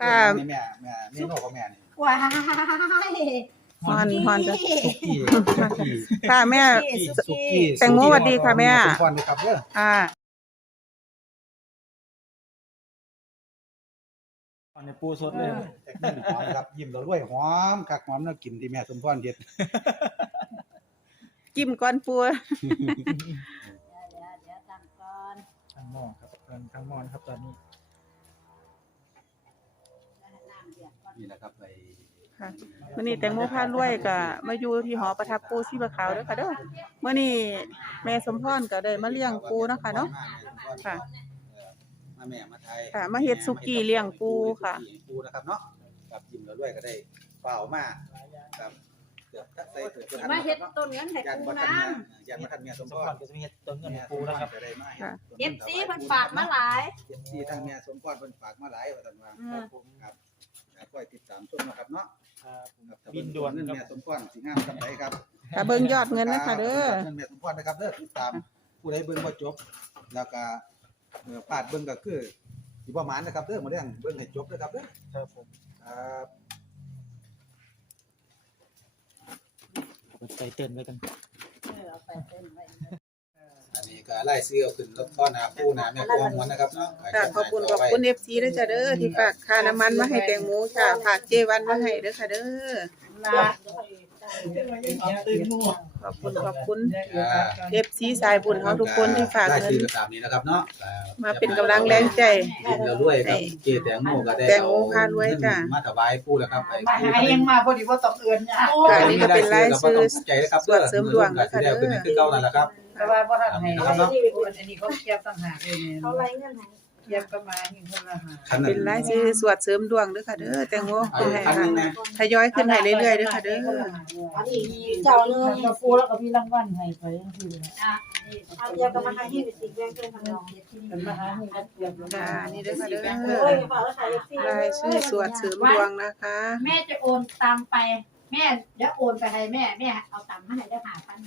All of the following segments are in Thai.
ค่ะ แม่แม่แม่เมนูของแม่นี่ว้ายฮอนฮอนจ้ะ สุกี้สุกี้ค่ะแม่ สุกี้แตงโมสวัสดีค่ะแม่สมพรนะครับเด้อค่ะในปูสดเลยแตงโมหอมครับยิ้มแล้วรวยหอมคักหอมน่ากินที่แม่สมพรเฮ็ดจิ้มก้อนปูเดี๋ยวเดี๋ยวเดี๋ยวตั้งก่อน ทั้งหม้อครับทั้งหม้อนะครับตอนนี้น้ นนี่แหละครับไปค่ะมื้อนี้แตงโมพารวยก็มาอยู่ที่หอประทับปูชีบะขาวเด้อค่ะเด้อมื้อนี้แม่สมพรก็ได้มาเลี้ยงปูเนาะค่ะเนาะ ค่ะ มาแม่มาไทยค่ะมาเฮ็ดสุกี้เลี้ยงปูค่ะปูนะครับเนาะกับยิ้มแล้วรวยก็ได้เปล่ามาครับเกือบทักใส่เกือบจะทันมาเฮ็ดต้นเงินให้ยันปูมาทันน้แม่ยันมาทันแม่สมสพมรพรก็จะมีเห็ดต้นเงินให้ปูนะครับ จะได้มาค่ะำเอฟซีเพิ่นฝากมาหลาย เอฟซีทางแม่สมพรเพิ่นฝากมาหลายว่าซั่นว่าอืม ครับผม ครับคอยติดตามชมนะครับเนาะครับครับถ้าบิเบิ่งนด่วนเงินครับ แม่สมพรสิงามซำใดครับค่ะเบิ่งยอดเงินนะคะเด้อเงินแม่สมพรนะครับเด้อติดตามผู้ใดเบิ่งบ่จบ แล้วก็เอ่อพลาดเบิ่งก็คือสิบ่หมานนะครับเด้อมื้อเรื่องเบิ่งให้จบเด้อครับเด้อครับผมครับ เปิดใจเต้นไว้กัน เออเอาไปเต้นไว้ อันนี้ก็ไล่ซื้อเอาขึ้นรถก้อนหาผู้หนาแม่กวงมันนะครับเนาะค่ะขอบคุณขอบคุณ FC เด้อจ้ะเด้อที่ฝากค่าน้ำมันมาให้แตงโมค่ะฝากเจวันมาให้เด้อค่ะเด้อลาขอบคุณขอบคุณอ่า FC สายบุญเฮาทุกคนที่ฝากไล่เงินซื้อก็ตามนี้นะครับเนาะมาเป็นกำลังแรงใจกินแล้วรวยครับเกแตงโมก็ได้แตงโมพารวยจ้ะมาถวายผู้แล้วครับไปมาหาเองมาพอดีว่าต้องเอินเนี่ยค่ะนี่ก็เป็นรายชื่อใจนะครับสวดเสริมดวงนะคะเด้อเป็นคือเก่านั่นแหละครับ แต่ว่าพ่อท่านให้ครับเนาะอันนี้เขาเทียบต่างหากเลยเนี่ยเขาไล่เงินให้เทียบก็มาหิ้งคนละหาคันนั้เป็นนรายชื่อสวดเสริมดวงเด้อค่ะเด้อแตงโมเอาขึ้นให้คันหค่ะนึงนะทยอยขึ้นให้เรื่อยๆเด้อค่ะเด้ออันนี้เจ้าเนื้อกระฟูแล้วก็มีรางวัลให้ไปทั้งทีเลยอะเอาเดียวกับมาให้ยี่สิบแบงค์เพิ่นทางน้องเป็นมาหาหิ้งก็เทียบจ้านี่เด้อค่ะเด้โอ้ยอกระเป๋าแล้วค่ะ FC รายชื่อสวดเสริมดวงนะคะ แม่จะโอนตังไปแม่เดี๋ยวโอนไปให้แม่แม่เอาตังค์มาให้ได้หาพัน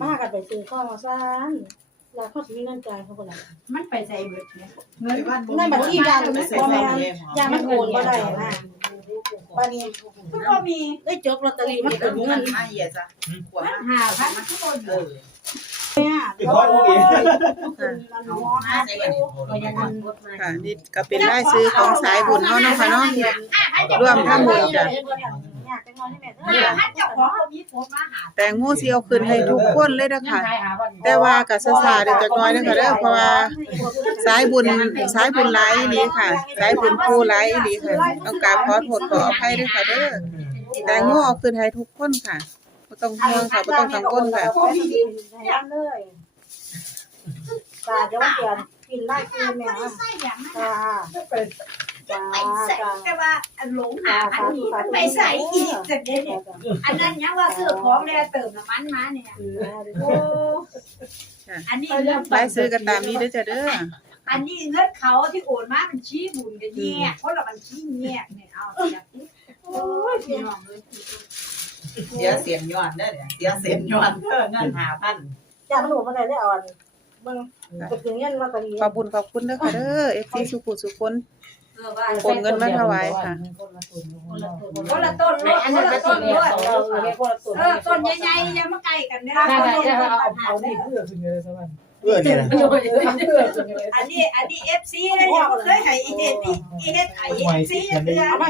ป้าก็ไปซื้อข้าวมาซ่านแล้วเขาสิมีเงินจ่ายเขาบ่ล่ะมันไปใส่เบิดเนี่ยเงินบ้านเงินบัญชียานบ่แม่นยานมันโอนบ่ได้นะบัดนี้คือบ่มีได้จกลอตเตอรี่มันเป็นเงินมาเหี้ยจ้ะขวดหาพันทุกคนเออเนี่ยอีกคนพวกอีกมันหมอหาได้ก็ยังมันบดมาค่ะนี่ก็เป็นรายชื่อของสายบุญเฮาเนาะค่ะเนาะร่วมทำบุญจ้ะอ ยากจังน้อยนี่แม่หาพันเจ้าของบ่มีโอนมาหาแตงโมสิเอาขึ้นให้ทุกคนเลยเด้อค่ะ แต่ว่าก็ซ่าๆเด้อจักหน่อยเด้อค่ะเด้อเพราะว่าสายบุญสายบุญหลายอีหลีค่ะ สายบุญผู้หลายอีหลีค่ะต้องกราบขอโทษขออภัยด้วยค่ะเด้อแตงโมเอาขึ้นให้ทุกคนค่ะบ่ต้องห่วงค่ะบ่ต้องกังวลค่ะยันเลยตาจะว่าเปลี่ยนกินไล่กินแม่ใส่อ ย่างนั้นตาตาไปใส่ตาก็ว่าอันหลงหาอันนี้มันไปใส่อีกแต่เดี๋ยวเนี่ยอันนั้นยังว่าซื้อของแล้วเติมน้ำมันมาเนี่ยโอ้อันนี้เรื่องรายชื่อก็ตามนี้เด้อจ้ะเด้ออันนี้เงินเขาที่โอนมามันชี้บุญกันแยกเพราะเรามันชี้แยกเนี่ยเอาเสียโอ้ยพี่น้องเลยเสียเสียงย้อนเด้อเนี่ยเสียเสียงย้อนเด้อเงินหาพันอยากหนูมาได้ได้อ่อนเบิ่งไปถึงเงินลอตเตอรี่ขอบคุญขอบคุณเด้อค่ะเด้อ FC สุขุสุคน เออว่าโอนเงินมาถวายค่ะ คนละต้นเลยอันนั้นละต้นด้วยเราเรียกว่าต้นเออต้นใหญ่ๆอย่ามาใกล้กันนะได้ได้เอาเอานี่เพื่อขึ้นเลยสักวันเพื่อนี่นะเพื่อขึ้นเลยอันนี้อันนี้ FC เลยยังบ่เคยให้อีเฮ็ดอีเฮ็ดไอ้ FC เดือนเอาไป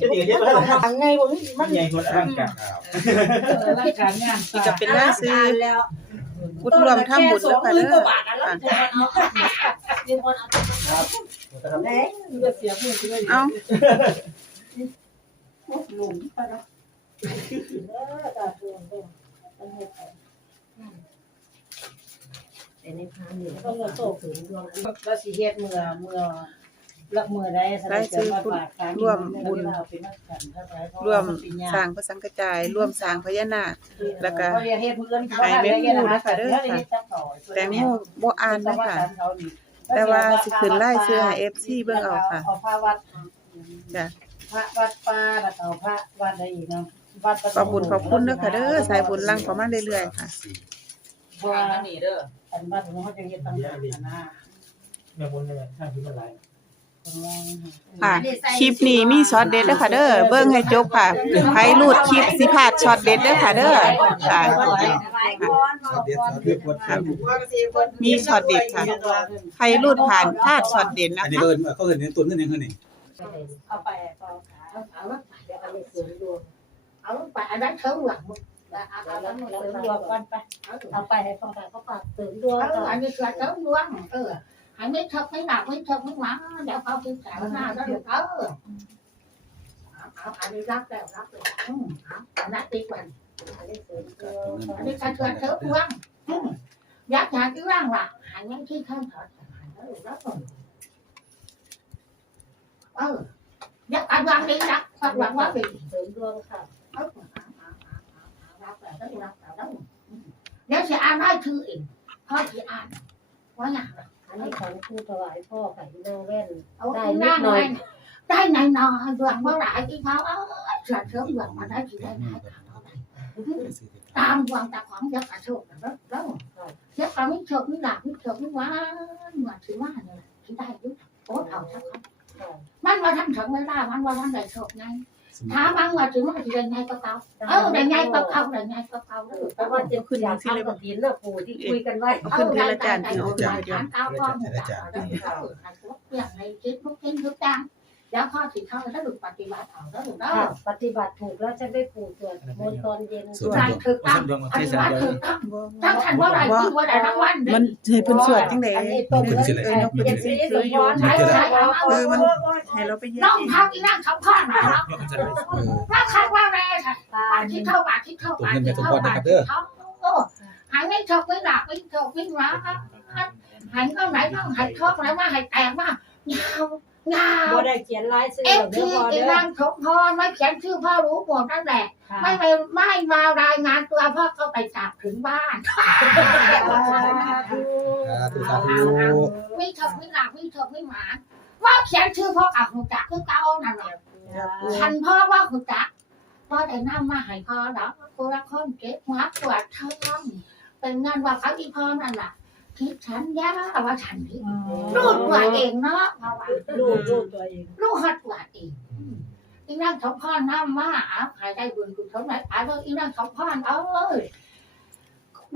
จะดีเยอะไปเลยทางไงบ่มีมันใหญ่คนร่างกายรายการงานนี่ก็เป็นรายชื่อแล้วพุทธรวมทำบุญเด้อค่ะเด้อค่ะไหนจะเสียเพื่อนไป เลยเอ้าหลุมไปแล้วเออตาเตือนเด้อมันเฮ็ดไปเป็นในพานอยู่ต้องเงินโตถึงดวงก็สิเฮ็ดเมื่อเมื่อละเมื่อใดร่วมสร้างพระสังฆจายร่วมสร้างพญานาคแล้วก็เฮ็ดมื้ออื่นแตงโมบ่อ่านนะคะ แต่ว่าสิขึ้นรายชื่อให้ FC เบิ่งเอาค่ะ เอาพระวัดจ้ะพระวัดป่าแล้วก็เอาพระวัดอะไรอีกเนาะวัดขอบคุญขอบคุณเด้อค่ะเด้อสายบุญลังเข้ามาเรื่อยๆค่ะ เพราะว่านี่เด้อไอ้อันบ้านของเขาจะเฮ็ดต่างหากนะ แม่บุญเลยทางที่มันไหล ค่ะ คลิปนี้มีช็อตเด็ดเด้อค่ะเด้อเบิ่งให้จบค่ะใครรูดคลิปสิพลาดช็อตเด็ดเด้อค่ะเด้อค่ะสวัสดีสวัสดีปวดครับมีช็อตเด็ดค่ะ ใครรูดผ่านพลาดช็อตเด็ดนะอันนี้คะ เอิ้นเขาเอิ้นต้นนั่นยังคือนี่เอาไปเอาเอาเอาแล้วเดี๋ยวเอาไปเสริมดวงเอาไปอันนั้นเสริมหลังเอาเอาแล้วเสริมดวงกันไปเอาไปให้ฟังไปเขาฝากเสริมดวงอันนี้คือเสริมดวงเออ ให้ไม่ชอบไม่หนักไม่ชอบไม่หวังเดี๋ยวเขาคิดแสงหน้าแล้วเดี๋ยวเออเอาอันนี้รับแล้วรับแล้วอืมเอาอันนั้นตีกันอันนี้เสริมดวงอันนี้การเสริมดวงอืมยักษ์ยาที่ร่างว่ะหายยังที่ข้างถอดหายแล้วรับหมดเออยักษ์อันวางนี้นะอันวางว่าเป็นเสริมดวงค่ะเอารับแต่ได้รับแต่ได้เดี๋ยวจะอ่านได้คืออีกพ่อจะอ่านว่าอย่างไร อันนี้ของผู้ถวายพ่อไข่นางแว่น เอาได้นิดหน่อย ได้ในนอนดวงเมื่อไหร่ที่เขาเออเฉิดเฉิดดวงมาได้ที่ได้ไหนตามดวงแต่ของยักษ์กระโชกแล้วแล้วยักษ์กระไม่โชคไม่หลับไม่โชคไม่ว่าเหมือนที่ว่าเนี่ยที่ได้ยุบโอ๊ตเอาสักคนมันว่าท่านถึงไม่ได้มันว่าท่านได้โชคไง ถามมันว่าถึงมันจะได้ไงก็เก่าเออได้ไงก็เก่าได้ไงก็เก่าแล้วแต่ว่าจะขึ้นอยากทำกับดินเลิกปู่ที่คุยกันไว้เอาขึ้นทีละจานที่เอาจาจานนเดียวเก้าก้อนหกจานแล้วก็อย่างในคิดทุกทิ้งทุกจาน แล้วข้อสิเข้าถ้าหลุดปฏิบัติเอาแล้วหลุดแล้วค่ะปฏิบัติถูกแล้วจะได้ปู่สวดมนต์ตอนเย็นสวดใจถึกว่าต้องดวงปที่ฏิสามบัติเดือถึนกต้องทั้งทันว่าอะไรที่ว่าได้รางวัลมันให้เพิ่นสวดจังได๋อันนี้ต้นเลยเออยกขึ้นเจ็ดสิสีสคือมอพยู่รใช้ใช้เออมันให้เราไปแยกน้องเองพักอีนั่งคำพ่อนะครัเออว่าคัดว่าแร่ค่ะตาบาทที่เท่าบาทที่เท่าบาทที่เท่าบาทที่เท่าโอ้หายไม่ชอบไม่หลับไม่ชอบไม่ร้าหายก็ไหนต้องหายชอบแล้วว่าหายแตกว่าเงาเงาบ่ได้เขียนลายชื่อเอฟเดี๋ยวทีพออีเด้อนั่งสมพรไม่เขียนชื่อพ่อรู้หมดนั่นแหละ ค่ะไม่ไปไม่มารายงานตัวพ่อก็ไปจับถึงบ้านสาธุสาธุไม่ชอบไม่หลับไม่ชอบไม่หมาว่าเขียนชื่อพ่อกับหุ่นจักคือเก่านั่นแหละฉันพ่อว่าคุณจักพ่อได้นำมาให้พ่อแล้วกูรักคนเก็บหัวปวดท้องเป็นงานว่าเขาอีพ่อนั่นแหละ คิดฉันยาว่าฉันนี่รูดตัวเองเนาะเพราะว่าลูกลูกตัวเองรูดหัดตัวเองอีนั่งสองพ่อนำมาอาใครได้บุญกุศลไหนอาเลยอีนั่งสองพ่อนเอ้ย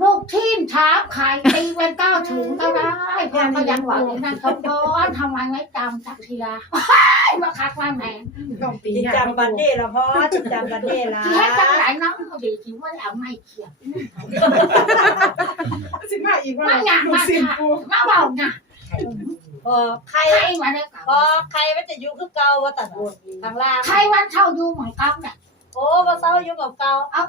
ลูกทีมช้าขายตีเป็นเก้าถึงก็ได้พ่อก็ยังหวังอีนั่งสองพ่อนทำไมไม่จำสักทีละว่าคักว่าแม่จิจำบันเด้ละพ่อจิจำบันเด้ละที่ให้ตั้งหลายน้องเขาดีจริงว่าเอาไม่เขียบสิมาอีกว่ามาหนักมาค่ะมาเบาหนักพอใครใครมาได้กับพอใครมันจะอยู่คือเก่าว่าตัดบททางล่างใครวันเช่าอยู่เหมือนกันเนี่ยโอ้ว่าเศร้าอยู่กับเก่าเอา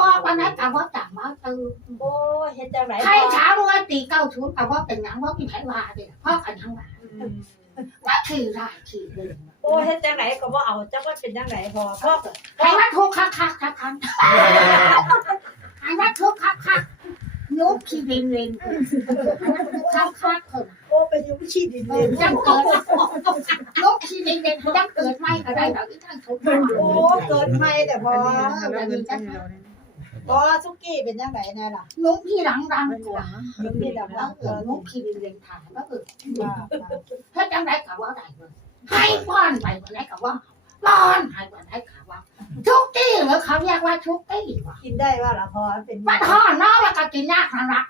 เหมือนปอวันนั้นกับว่าจับมาตือโอ้เฮ็ดจังไหนใครถามว่าตีเก้าชุดกับว่าเป็นหนังว่ามีใครว่าเด็กพ่อกันทั้งหลายว่าขี่ได้ขี่เลยโอ้เฮ็ดจังไหนก็บ่เอาจักว่าเป็นจังไหนพอพ่อใครว่าทุกข์คักคักคักคักใครว่าทุกข์คักคักยุบขี่ดินเลนใครว่าทุกข์คักคักคนโอ้ไปอยู่ขี้ดินเลยยังเกิดลกที่เด็กๆยังเกิดไม่ก็ได้เราที่ท่านทุกข์โอ้เกิดใหม่แต่พอ แล้วเงินจะให้เราเนี่ยพอสุกี้เป็นจังไหนแน่ล่ะนุ้งพี่หลังดังกว่ายุคนี้ดำแล้แล้ววเออนุ้งพี่เรียนถามก็คือถ้าจังไรกับว่าได้เลยให้ป้อนไปวันไหนกับว่าป้อนให้วันไหนกับว่าทุกที่เหรอเขาเรียกว่าทุกที่ว่ะกินได้ว่าล่ะพอเป็นมันห่อเนาะแล้วก็กินยากนะรัก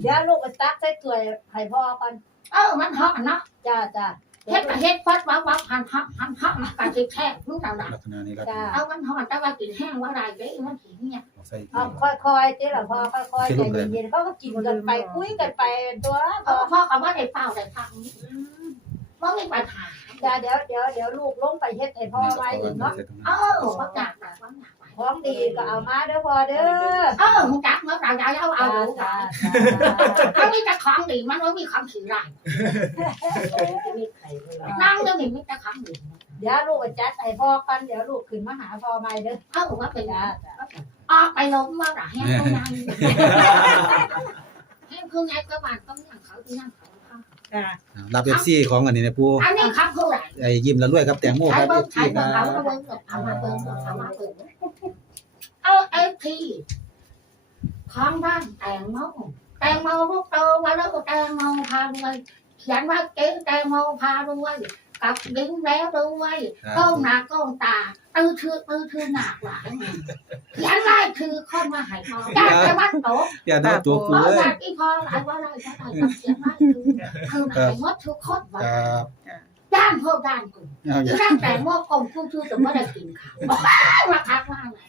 เดี๋ยวลูกไปตักใส่ถ้วยให้พ่อก่อนเออมันห่อเนาะจ้าจ้า เฮ็ดเฮ็ดฟัดวับวับหันหันหันหันการกินแค่ลูกเราลักษณะนี้ครับจ้าเอามันห่อแต่ว่ากินแห้งว่าได้เด้มันกินเนี่ยใส่เอาค่อยๆเจ้ล่ะพอค่อยๆใจเย็นๆเขาก็กินกันไปคุยกันไปตัวพพ่ออพ่อกับว่าได้เป้าได้ฟังว่ามีปัญหาจ้าเดี๋ยวเดี๋ยวเดี๋ยวลูกลงไปเฮ็ดให้พ่อไว้อีกเนาะเออว่าจากแต่ว่าหนักไป ของดีก็เอามาเด้อพ่อเด้อเออมึงจักเมื่อไหร่จะเอาเอาจ้าเอาจ้ามันมีแต่ของดีมันไม่มีของขี้ไรนั่งเรื่องนี้มีแต่ของดีเดี๋ยวลูกจัดให้พ่อกันเดี๋ยวลูกขึ้นมาหาพ่อใหม่เด้อเออว่าเป็นจ้าออกไปล้มว่าหล่ะแห้งคือไงแห้งคือไงก็บานต้องนั่งเขาที่นั่งเขา รับ FC ของอันนี้นะปูอันนี้ครับคือไรไอ้ยิ้มแล้วรวยครับแตงโมใช้ครับเบิ้ง FC ใช้คเบิ้งรัเอาบเบิ้งเอามาเบิ้งเอามาเบิ้งเอาเอฟทีของบ้านแต่งโมแตงโมลูกโตมาแล้วแตงโมพารวยเขียนว่าเก๋แตงโมพารวย กับดิ้งแล้วด้วยก้มหน้าก้มตาตื้อชื่อตื้อชื่อหนักหลายเขียนไว้คือคนมาใหายทองอยากจะวัดโตอย่าดูตัวเพกูราะเอ้ยอยากที่พอหลายว่าอะไรก็ได้ก็เขียนไว้คือคือหายหมดทุกคนว่าครับด้านพวกด้านกูเอาอย่าร่างแต่งอกงคู่ชื่อแต่ไม่ได้กินข้าวมาคักมากเลย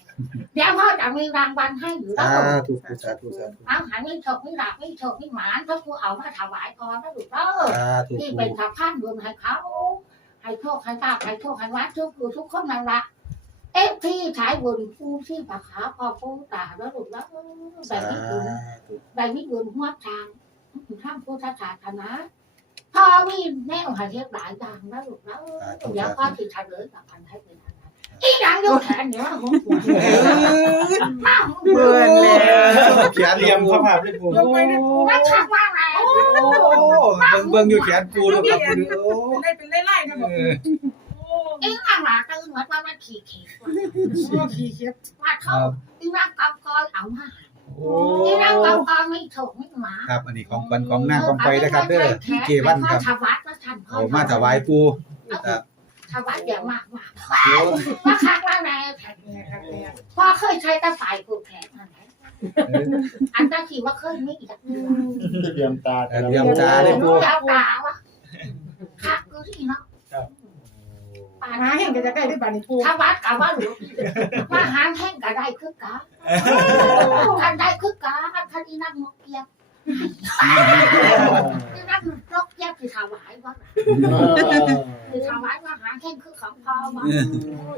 เดี๋ยวพ่อจะมีรางวัลให้อยู่แล้สาวธุสาธุสาธุเอาหายไม่ฉกไม่หลับไม่ฉกไม่หมานถ้ากูเอามาถวายก่อนนะลูกเด้อสาธุที่ปูเป็นสะพานบุญให้เขาให้โชคให้ลาภให้โชคให้วัดทุกผู้ทุกคนนั่นละเอฟที่ใช้บุญผู้ที่ปากขาพอผู้ตาแล้วลูกแล้วแบสาบนี้บุญธุแบบนี้บุญหัวทางข้ามพุทธศาสนาพอมีแม่หายเทียบหลายอย่างแล้วลูกแล้วเดี๋ยวพ่อที่ทำเลยกับพันให้เป็น อีหลังยกแขนเนี่ยผมปวมาเบื่อแล้วเขียนเตรียมข้าวผัดด้วยปูนักขับมากเลยโอ้เบิ่งเบิ่งอยู่แขนปูแล้วครับปูโอ้ได้เป็นไล่ๆนะบอกอีหลังหลาตื่นเหมือนว่ามันขี่เขี่ขี้เกียจว่าเขาอีหลังกำกอยเอามาอ้อีหลังกำกอยไม่ถูกไม่หมาครับ อันนี้ของขวัญของหน้าของไฟนะครับเด้อเกวันครับมาถวายปูครั บถวายเยอะมากมากว่าคักว่าไงพ่อเคยใช้ตะฝ่ายผูกแขนอะไรอันตะขี่ว่าเคยไม่อีกเตรียมตาเตรียมตาเลยปูเจ้าตาวะคักคือที่เนาะป่าน้เห็นก็จะได้ด้วยบานิปูถ้าวัดกับว่าหลวงมาหารแห้งก็ได้คือกะอันได้คือกะอันทันอีนั่งนกเกียบ อีนั่งนกเกียบคือถวายว่าคือถวายว่าหารแห้งคือของพ่อว่า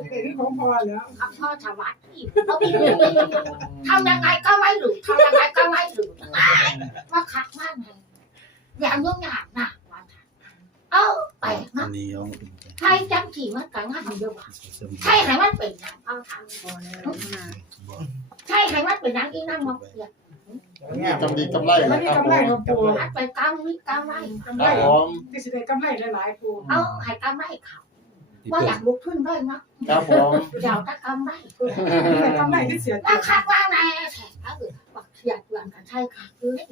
เด็กของพอแล้วคำพ่อถวายที่เขาไม่รู้ทำยังไงก็ไม่รู้ทำยังไงก็ไม่รู้ว่าคักมากเลยอย่างยุ่งยากนะวันเอ้าไปอันะนนี้เอาใครจังที่มันกันงานเดียวใช่ให้มันเป็นอย่างเอาทำใช่ให้มันเป็นอย่างที่นั่งมองเสีย กำดีกำไรไม่นะมีครับกำไรของปูอัดไปกำวิกำไรกำไรครับผมที่สิได้กำไรหลายๆปูเอาให้กำไรเขาที่ว่าเพิ่อนยากลุกขึ้นด้วยเนาะครับผมเดี๋ยวจะกำไรกำไรที่เสียว่าคักว่าไงแข่งก็คือว่าเขียดเรื่องกันใช่ค่ะคือได้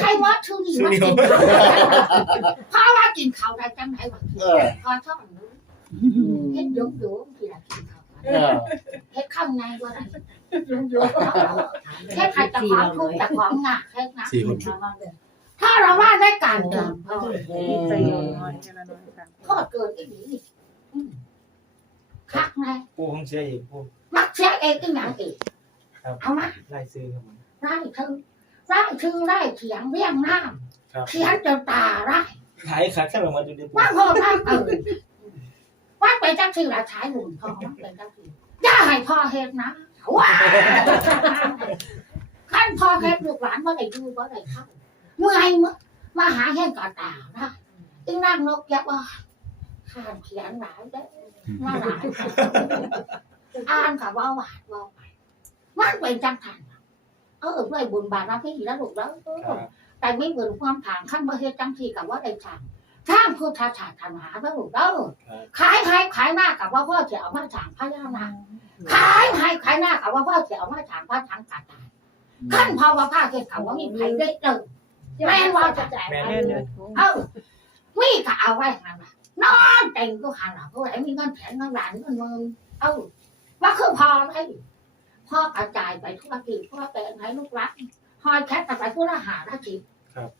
ใช่ว่าชื่อนี้ว่ากินเขาเพราะว่ากินเขาได้จังไหนว่าพอชอบนู้เฮ็ดยกโยมที่ละกินเขา เออ เฮ็ดข้างในว่าไร เฮ็ดใครจะขอทุกจะของงาเฮ็ดนะสี่คนถ้าเราว่าได้การเกิดใจน้อยแค่นั้นน้อยค่ะก็เกิดอีกนี้คักไงปูของเชียร์อีกปูมักเสียเองอีกอย่างอีกเอามาไล่ซื้อครับผมไร่ชื่อไร่ชื่อไร่เขียงเรียงน้ำเขียนจนตาไร่ขายขาดแค่ประมาดูดิปูว่าพอว่าเออว่าไปจักที่อละใช้หนุนพอว่าไปจักที่อย่าให้พ่อเฮ็ดนะ ว้าขั้นพอเฮ็ดลูกหลานว่าได้ดูว่าได้เข้าเมื่อยมื่อมาหาเฮ็ดกตานะอีนั่งนกยักว่าข้ามเขียนหลายได้มาหลายอ่านกับว่าหวาดว่าไปมันเป็นจังทันเออด้วยบุญบาปรมีแล้วลูกแล้วแต่ไม่เกินความถามขั้นประเทศจังทีกับว่าได้ทางทางพุทธศาสนาแล้วลูกเด้อขายขายขายหน้ากกับว่าพ่อจะเอามาถางพระยานาขายขายขายหน้ากับว่าพ่อจะเอามาถางพระทังกาตายขั้นพอว่าพระเกิดกับว่ามีใครได้เจอแม่ว่าจะจ่ายแม่ไปเล่นเลยเออมีก็เอาไว้หันละนอนเต็งก็หันละเพราะไหนมีเงินแสนเงินล้านเงินหมื่นเออว่าคือพอไหมพ่อกระจายไปทุกทีพ่อแต่ไหนลูกรักพอยแคทไปผู้ละหาละทีครับ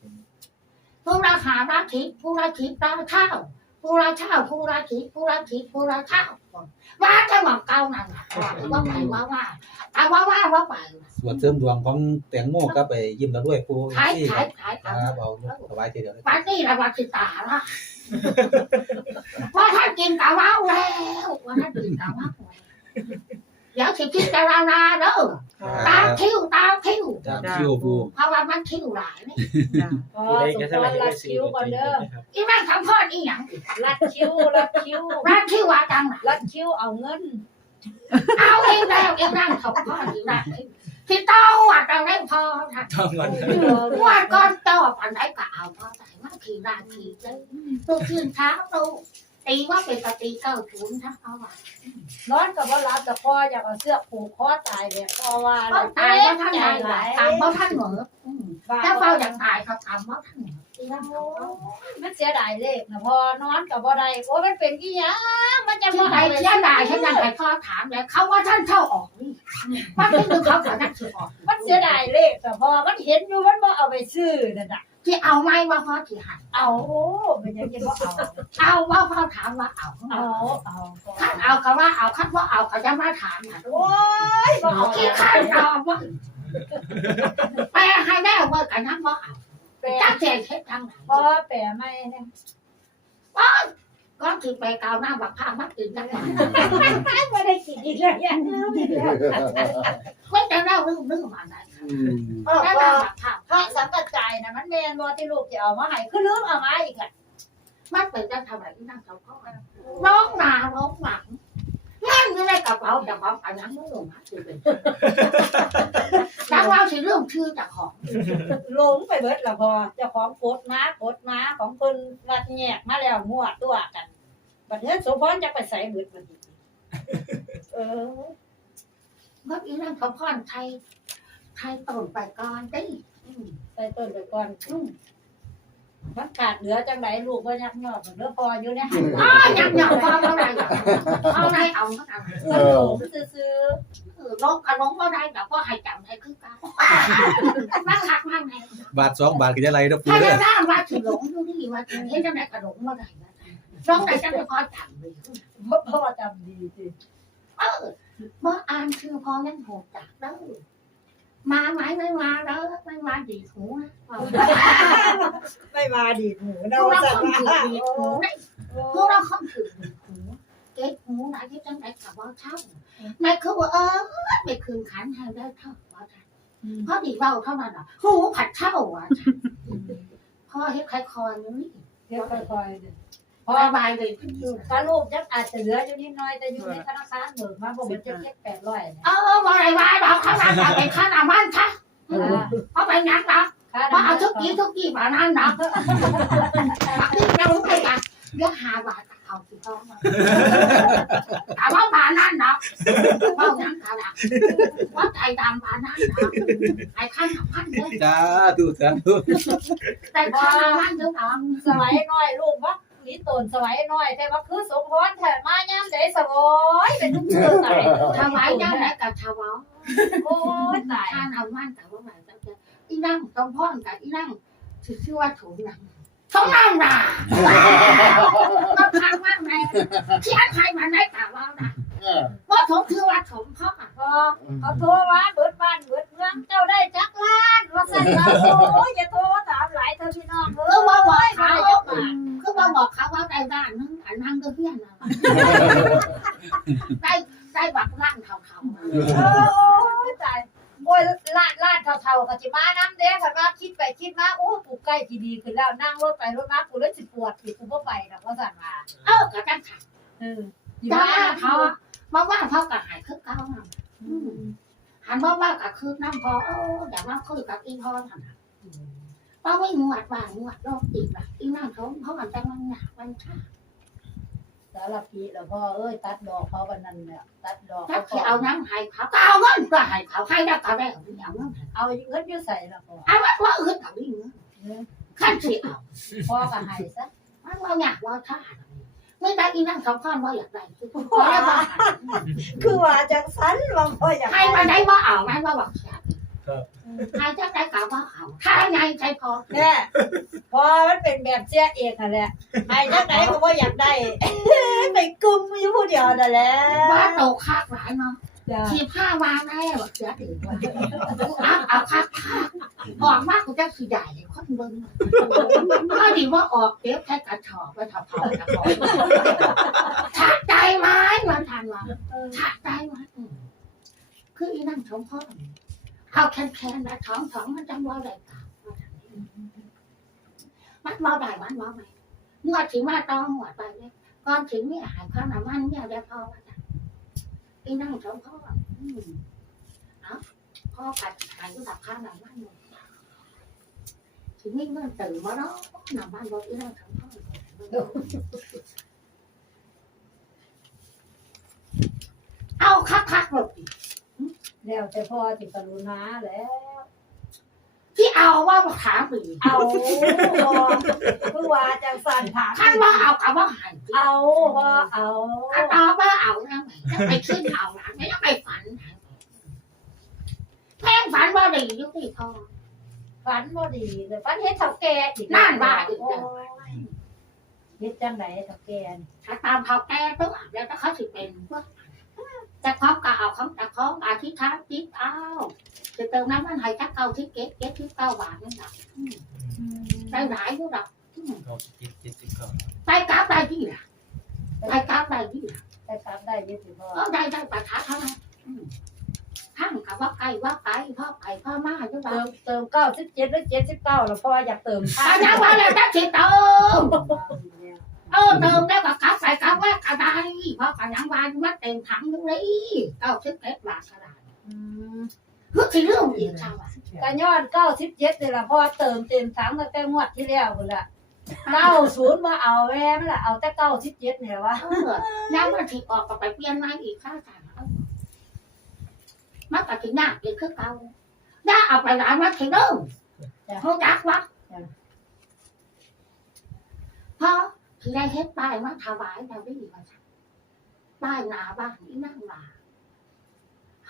ผู้ราหาราทิผู้ราทิตาเท่า ผู้ราเท่าผู้ราทิผู้ราทิผู้ราเท่าว่าจะบอกเก้านั่นแหละว่าไปว่าว่าแต่ว่าว่าว่าไปส่วนเสริมดวงของแตงโมก็ไปยิ้มแล้วด้วยปูขายที่ขายขายคเอารับเอาถวายทีเดียวปาร์ตี้ระบาดสิตาละว่าท่านกินกะว้าวแล้วว่าท่านกินกะว้าวแล้วเดี๋ยวสิพิจารณาเด้อตาคิวตาคิวจาคิวปูเพราะว่ามันคิวหลายนี่พอสแค่มเท่าพไหร่รที่รัได้ดซื้คิ้วก่อนเด้ออีแม พ่ออีหยังรัดคิ้วรัดคิ้วร้านคิวว่าจังน่ะรัดคิ้วเอาเงิน เอาเองแล้วเองนั่งถกพ่ออีกได้ที่เต้าอะจังได้พอท่านต้องเงินว่าก้อนเต้าปันได้ก็เอาพอใจมันขี่ร้านขี่เลยตัวคืนเช้าดูตีว่าเป็นปฏิเก้าถุนถ้าเอาไว้นอนกับว่ารับแต่พออยากเอาเสื้อผูกคอตายเลยเพราะว่าก็ตายเพราะท่านใดหลายตามเพราะท่านเหมือถ้าเฝ้าอยากตายเขาตามเพราะท่านเหมือที่นั่นเขา มันเสียดายเลขนะพอนอนกับบ่ได้โอ้มันเป็นกี่ยังมันจะที่มาไหนเที่ยใดฉันยังไงข้อถามเลยเขาว่าท่านเข้าออกนี่มันไม่คือเขาเขานักสือออก มันเสียดายเลขแต่พอมันเห็นอยู่มันบ่เอาไปซื้อนั่นน่ะที่เอาไม่ว่าเพราะที่หันเอาโอ้มันยังยังบ่เอาเอาว่าเขาถามว่าเอาเอาเอาขันเอาก็ว่าเอาขันว่าเอาก็จะมาถามนะโอ้ยบ่เอาที่ขันเอาว่าแปลให้ได้ว่ากันนั้นว่าเอาแปล จักเสียเช็ดทั้งไหนพอแปลไม่เนี่ยก็คือไปกาวหน้าบักผ้ามัดตื่นจังหวะไม่ได้กินอีกแล้วยังลืมอีกแล้วไม่จะเล่าเรื่องเรื่องมาไหนอืมเออแล้พอวบักผ้าพระสังกัดใจนะมันแมนบ่ที่ลูกจะเอามาให้คือลืมเอามาอีกอะมันเป็นจะทำอะไรที่นั่งเขาก็ร้องหนาร้องหลังนั่น อยู่ในกระเป๋าจะของอันนั้นไม่ลงมาคือเป็นแต่เราสิเรื่องชื่อจากของหลงไปเบิดละพอเจ้าของกดม้ากดม้าของเพิ่นวัดแยกมาแล้วมั่วตัวกันบัดเงินสมพรจะไปใส่เบิดมันเออเมื่อกี้นั่งเขาพ่อนไทยไทยต้นไปก่อนไดิใส่ต้นไปก่อนอื มมันขาดเหลือจังไหนลูกบ่ยักยอดเหลือพออยู่ในหันอ๋อยังยังพอเท่าไรเอาไรเอาเท่านั้นมันหลงซื่อเออร้องกระร้องก็ได้แต่ว่าให้จำได้คือกันนั่งหักนั่งไงบาทสองบาทก็จะไรนะปูถ้าเด้ได้อร่างว่าถึงหลงดูที่ว่าถึงเห็นจังไหนกระหลงมาได้ร้องได้จังได้พอจำเลยๆบ่พ่อจำดีสิเออเมื่ออ่านคือพอยังโหดจากเด้อ มาไหมไม่มาเด้อไม่มาดีหูนะไม่มาดีดหูพนะวกว่าเราจะคำถือมาดีหูนะพวกเราคำถือดีหูเก็บหูไหนที่จังไหนกับว่าเท่าไม่คือว่าเออไม่คืนขันให้ได้เท่าว่าท่านเพราะดีเบาเท่านั้นอะหูผัดเท่าว่ะพ่อเฮ็ดใครคอยนี่เดี๋ยวค่อยๆเด้อ พอบายเลยถ้าลูกยังอาจจะเหลืออยู่นิดหน่อยแต่อยู่ในธนาคารเบิกมาบ่มันจะเก็บแปดร้อยเนี่ยเออบ่ได้ว่าดอกเขาทำเป็นข้ารามันค่ะเพราไปนักนะค่าเอาทุกกี้ทุกกี้มานั่นนะปักที่เราไปกันเรื่องหาบาทเอาสิต้องมาแต่ว่าบานั่นนะว่าอย่างไรว่าใจดำบานั่นนะไอ้ขั้นพันเลยจ้าดูสาธุแต่ข้ารามันทุกอันสมัยน้อยลูกว่า นี่ตนสมัยน้อย แต่ว่าคือสมพรแถมมาย่ำใจสวอยเป็นทุกเชื่อไหนถวายยังไงกับถวายโอ้ยตายข้ารามันแต่ว่าแบบอีนั่งต้องพ่อนกับอีนั่งชื่อว่าถุงนั่งถุงนั่งน่ะก็ทางว่าไงเขียนใครมาได้แต่ว่านะ เออว่าผมคือว่าผมพ่อพอเขาโทรมาเบิดบ้านเบิดเมืองเจ้าได้จักล้านว่าสั่นว่าโอ้ยอย่าโทรมาถามหลายเธอพี่น้องเอคืออว่าว่าบอกว่าเขาขายยกมาคือว่าบอกเขาว่าได้ด้านนึงอันนั่งก็เพี้ยนนะได้ได้บักร่างเขาเขาโอ้ยตายโอ้ยลาดลาดเท่าๆกับจิมาน้ำเด้คันว่าคิดไปคิดมาโอ้กูใกล้ที่ดีขึ้นแล้วนั่งรถไปรถมากูเลยสิปวดสิกูบ่ไปดอกว่าสั่นว่าเออกระจังขัดเอออยู่จ้าบ้านเขา เขามาว่าเขากระหายคือเก่านะหันมาว่ากับคือน้ำพอเอออยากมาคุยกับอีพอทำเพราะว่าหนวดว่าหนวดโรคติดว่ะอีนั่งเขาเขามันจะมันหนักมันชาสารพีแล้วพ่อเอ้ยตัดดอกเขาวันนั้นเนี่ยตัดดอกถ้าเขาที่เอาน้ำให้เขาก็เอาเงินก็ให้เขาให้ได้ก็ได้เอาเงินเอาเงินเอาเงินอยู่ใส่ละพ่อเอาไว้ว่าอื่นเอาอีกเงินขั้นที่เอาพ่อก็ให้ซะมันว่าอยากว่าชา ไม่ได้อีนั่งสองคนว่าอยากได้คือขอได้ว่าคือว่าจังสันว่าพ่ออยากให้มาได้ว่าเอาได้ว่าหวังเสียใครจะได้กล่าวว่าเอาถ้าไงใจพอแน่พอมันเป็นแบบเสียเองนั่นแหละให้จังไหนก็บ่อยากได้ไปกุมอยู่ผู้เดียวนั่นแหละว่าโตคากหลายเนาะ จ้ะทีผ้าวางได้หรอเสียถึงว่าเอาเอาคากคากออกมากกูจะขี้ใหญ่คนเบิ้งก็ดีว่าออกเดี๋ยวแค่กระชอกไปถอดเผากระชอกชักใจไหมวันทันวะชักใจไหมคืออีนั่งท้องพ่อเอาแค้นๆนะท้องท้องมันจังว่าอะไรกันมันว่าได้มันว่าไหมงวดถึงมาต้องงวไปเนี่ยก่อนถึงเนี่ยหายความหน้ามันเนี่ยได้พอว่า อีนั่งท้องพ่ออืมเอาพ่อกัดหายกับข้าวหนามันหมดถึงนี่เงินตื่นมาเนาะหนามันบอกอีนั่งท้องพ่อเอาคักๆหมดแล้วแต่พ่อสิกรุณาแล้ว ที่เอาว่าถามอีกเอาพ่อเพิ่งว่าจังสั่นถามท่านว่าเอากับว่าหายเอาพ่อเอาท่านตอบว่าเอานะยังไปขึ้นเอานะยังไปฝันแพงฝันว่าดีอยู่ที่พ่อฝันบ่ดีเลยฝันเฮ็ดเฒ่าแก่อีกนั่นว่าอีกโอ้ยเฮ็ดจังไดเฒ่าแก่นี่ถ้าตามเขาแก้ตัวแล้วถ้าเขาสิเป็นพวก แต่เขาก็เอาเขาแต่เขาอธิษฐานจิตเอาจะเติมน้ำมันให้จักเก่าที่เก็บเก็บที่เก้าบาทนั่นแหละได้หลายอยู่หรอกเขาจิตจิตจิตเขาไปกราบได้ที่ล่ะไปกราบได้ที่ล่ะแต่ถามได้อยี่สิพ่อเออได้ได้ประทัดเท่านั้นอืมท่านกับว่าไก่ว่าไก่พ่อไก่พ่อมาอยู่บ้าเติมเติมเก้าสิบเจ็ดหรือเจ็ดสิบเก้าแล้วพ่ออยากเติมถ้ายังว่าแล้วจะสิเติม เออเติมได้กับกราบใส่กราบว่ากระไดเพราะกันยังวานว่าเต็มถังอยู่เลยเก้าสิบเอ็ดบาทกระไดอืมคือสิเรื่องอีกครับกะย้อนเก้าสิบเจ็ดนี่ล่ะพ่อเติมเต็มถังตั้งแต่งวดที่แล้วพุ่นล่ะเก้าศูนย์มาเอาแม่มันล่ะเอาแต่เก้าสิบเจ็ดเนี่ยวะเออยังมันถิออกก็ไปเปลี่ยนมาอีกข้าสารมันก็ถึงหน้าเปลี่ยนคือเก่าได้เอาไปร้านวัดถึงเดิมเขาจักวัดพอ ที่ได้เฮ็ดป้ายมาถวายเราได้ดีมาป้ายหนาบ้านนี่นั่งมา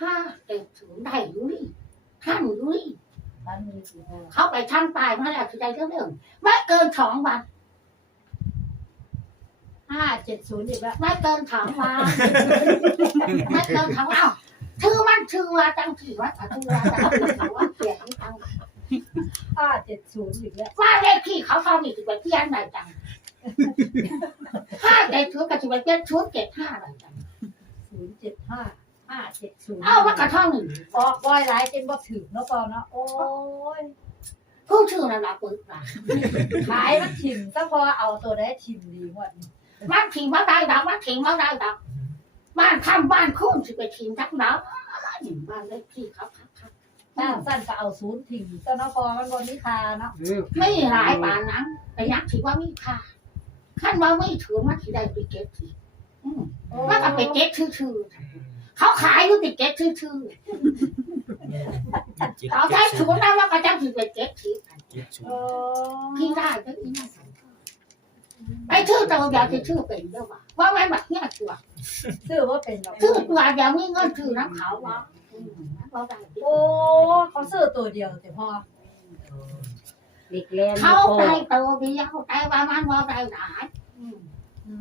ห้าเอ็ดถึงได้อยุ้ยท่านอยุ้ยท่านมีสิพ่อเขาไปท่านป้ายมาแล้วที่ได้เรื่องไม่เกินสองวันห้าเจ็ดศูนย์อีกแล้วไม่เกินสองวันไม่เกินสองวันเอ้าชื่อมันชื่อว่าจังสีว่าชื่อว่าจังสีว่าเสียงจังห้าเจ็ดศูนย์อีกแล้วว่าเลขที่เขาทำนี่ถือเป็นเพี้ยนไหนจัง ห้าเจ็ดชุดกับถือเป็นเพี้ยนชุดเจ็ดห้าไหนจังศูนย์เจ็ดห้าห้าเจ็ดศูนย์เอ้าว่ากระท่องหนึ่งออกบ่อยหลายเป็นบ่ถึงเนาะพ่อเนาะโอ้ยผู้ชื่อนั่นแหละปืนมาขายมันถิ่มถ้าพอเอาตัวได้ถิ่มดีหมดนี่บ้านถิ่งมาได้ดักบ้านถิ่งมาได้ดักบ้านข้ามบ้านคุ้มสิไปถิ่งทักดาวบ้านเลขที่เขาครับครับถ้าสั้นก็เอาศูนย์ถิ่มก็เนาะพอมันบนนิทาเนาะไม่หลายปานนั้นแต่ยักษ์ถือว่ามีค่า ขั้นว่าไม่ถือมันที่ได้ไปเก็บทีอืมมันก็ไปเก็บชื่อๆเขาขายอยู่ติดเก็บชื่อๆเขาใช้ถุงแล้วแล้วก็จะถือไปเก็บทีจิตชูโอ้พี่ได้ก็อีนั่นไปชื่อตัวเดียวจะชื่อเป็นเยอะว่าว่าไม่แบบเนี้ยตัวซื้อว่าเป็นดอกชื่อตัวเดียวมีเงินชื่อน้ำเขาวะอืมเราได้โอ้เขาซื้อตัวเดียวแต่พอ เด็กเล่นเขาได้ตัวเดียวแต่ว่ามันว่าได้หลายอืม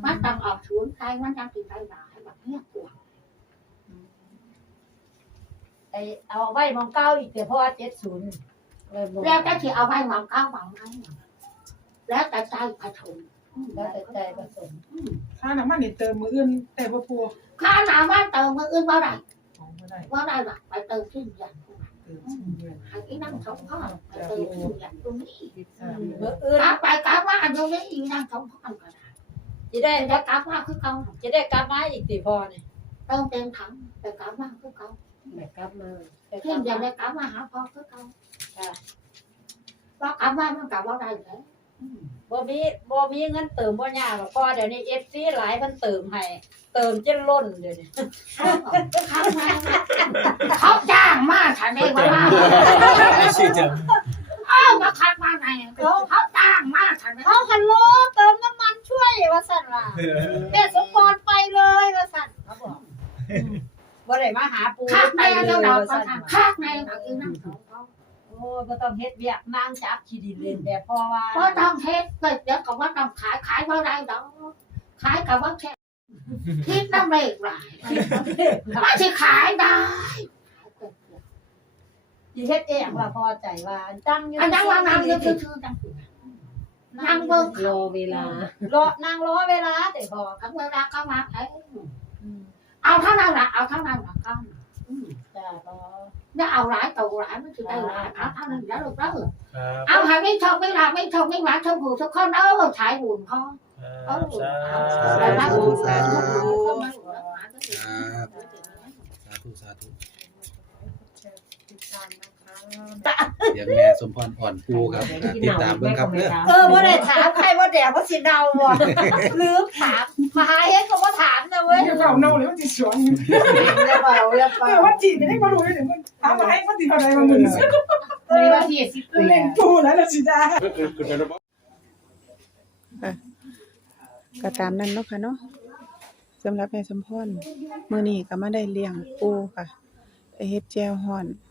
มันต้องออกศูนย์ใครมันจะติดได้หลายแบบเนี้ยตัวไอเอาไว้มองเก้าอีกแต่พอเจ็ดศูนย์เลยบ่แล้วจะที่เอาไว้หวังเก้าหวังนั้นแล้วแต่ใจผสมแล้วแต่ใจผสมค่าน้ำมันนี่เติมมืออื่นแต่บ่ปูข้าหนาว่าเติมมืออื่นว่าไรของบ่ได้ว่าไรหรอกไปเติมที่ยันเติมชิ้นเดียวหาที่นั่งสองข้อเติมอย่างตรงนี้เมื่ออื่นกลับไปกลับมาตรงนี้อีนั่งสองพ่อก็ได้จะได้จะกลับมาคือเก่าจะได้กลับมาอีกตีพอเนี่ยต้องเต็มถังแต่กลับมาคือเก่าแต่กลับมาเพิ่มอย่างได้กลับมาหาพอคือเก่าว่ากลับมามันกลับว่าได้แล้ว บ่มีบ่มีเงินเติมบ่ยากหรอกพอเดี๋ยวนี้เอฟซีหลายเพิ่นเติมให้ เติมจนล้นเดี๋ยวนี้เขาเขาจ้างมาฉันเองว่าไม่ชื่อจังเอ้ามาคัดมาไงเขาจ้างมาฉันเองเอาฮัลโหลเติมน้ำมันช่วยว่าสั่นว่าแม่สมพรไปเลยว่าสั่นเขาบอกบ่ได้มาหาปูคักในไปเลเจ้ายดอกว่าก็สั่นทำคักในดอกอีนั่งสองพ่ อโอ้บ่ต้องเฮ็ดเวียกนางจับขี้ดินเล่นแบบพ่อว่าเพราะต้องเทสเกิดเดี๋ยวกับว่าต้องขายขายว่าได้ดอกขายกับว่าแค่คิดน้ำเล็กหลายไม่ใช่ขายได้สิเฮ็ดเองว่าพอใจว่าจังอยู่อันนั้นว่าน้ำเยอะชื่อๆจังนั่งเบิ่งรอเวลารอนางรอเวลาแต่พอทั้งเวลาเข้ามาเอ้เอาเท่านั้นแหละเอาเท่านั้นแหละก็จ้าพอ nếu ao lái tàu lái mới chỉ đây là áo tháo nên giá được đó ครับ ao hai mấy thâu mấy làm mấy thâu mấy mã thâu buồn thâu con đâu thải buồn con ครับ có สา buồn ธุ là bác ธุ buồn สาธุ không mấy buồn lắm mà cái gì ครับสาธุสาธุติดตามนะคะ เดี๋ยวแม่สมพรอ่อนปูครับติดตามเบิ่งครับเด้อเออว่าได้ถามใครว่าแดกว่าสิเดาบ่ลืมถามมาหาเฮ็ดก็ว่าถามนะเว้ยเดี๋ยวเราเน่าเลยมันจะสวงอย่าเบาอย่าเอเบาอว่าจีนไม่ได้มารู้เลยเดี๋ยวมันถามมาให้มันติดอะไรมาเงินเออว่าที่สิบเล่นปูแล้วเราสิดาก็ตามนั้นเนาะค่ะเนาะสำหรับแม่สมพรมื้อนี้ก็มาได้เลี้ยงปูค่ะไปเฮ็ดแจ่วฮ้อนค่ะ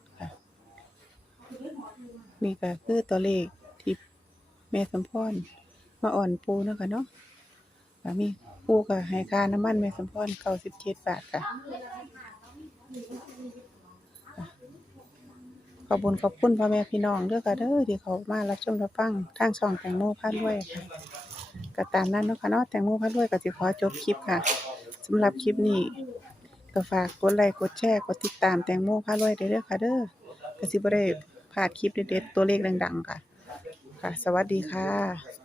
นี่ก็คือตัวเลขที่แม่สมพรมาอ่อนปูเนาะค่ะเนาะก็มีปูก็ให้ค่าน้ำมันแม่สมพร97บเจ็ดบาทค่ะขอบคุญขอบคุณพ่อแม่พี่น้องเด้อค่ะเด้อที่เขามารับชมรับฟังทางช่องแตงโมพาด้วยค่ะก็ตามนั้นเนาะค่ะเนาะแตงโมพาด้วยก็สิขอจบคลิปค่ะสำหรับคลิปนี้ก็ฝากกดไลค์กดแชร์กดติดตามแตงโมพาด้วยเด้อค่ะเด้อก็สิบ่ได้ พลาดคลิปเด็ดๆตัวเลขดัง ๆ ค่ะ ค่ะ สวัสดีค่ะ